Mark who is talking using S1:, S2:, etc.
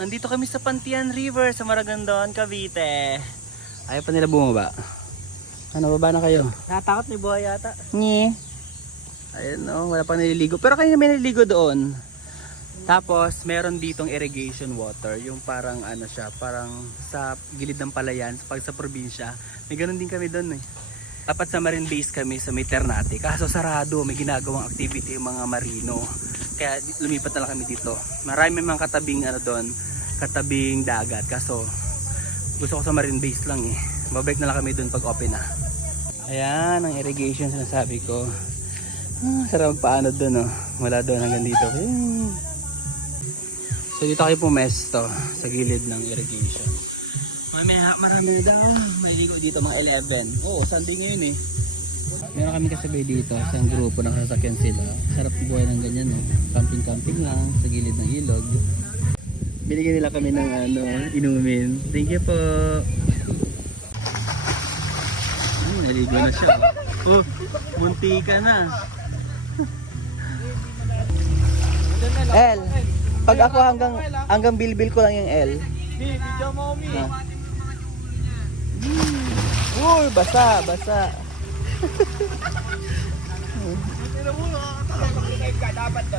S1: Andito kami sa Pantian River sa Maragondon, Cavite. Ayaw pa nila bumaba. Ano, baba na kayo?
S2: Natakot ni buhay yata.
S1: Nye. Ayun no, wala pa naliligo. Pero kayo may naliligo doon. Tapos, meron ditong irrigation water. Yung parang ano siya, parang sa gilid ng palayan, pag sa probinsya. May ganun din kami doon eh. Dapat sa marine base kami sa may Ternate. Kaso sarado, may ginagawang activity yung mga marino. Kaya lumipat na lang kami dito. Marami mga katabing ano doon, katabing dagat. Kaso gusto ko sa marine base lang eh. Babalik na lang kami doon pag open na. Ayan, ang irrigation sinasabi ko. Ah, sarap magpaano doon oh. Wala doon hanggang dito. Ayan. So dito kayo pumesto sa gilid ng irrigation. Mamaya marami na daw. May ligo dito mga 11. Oo, oh, Sunday ngayon eh. Meron kami kasabay dito sa grupo ng sasakyan sila. Sarap buhay ng ganyan no. Camping-camping lang sa gilid ng ilog. Binigyan nila kami ng ano, inumin. Thank you po. Hmm, naligo na siya. Oh, munti ka na. L. Pag ako hanggang hanggang bilbil ko lang yung L.
S2: Di, video mo mi.
S1: Uy, basa, basa.
S2: Pero mo, nakakatakot ka dapat doon.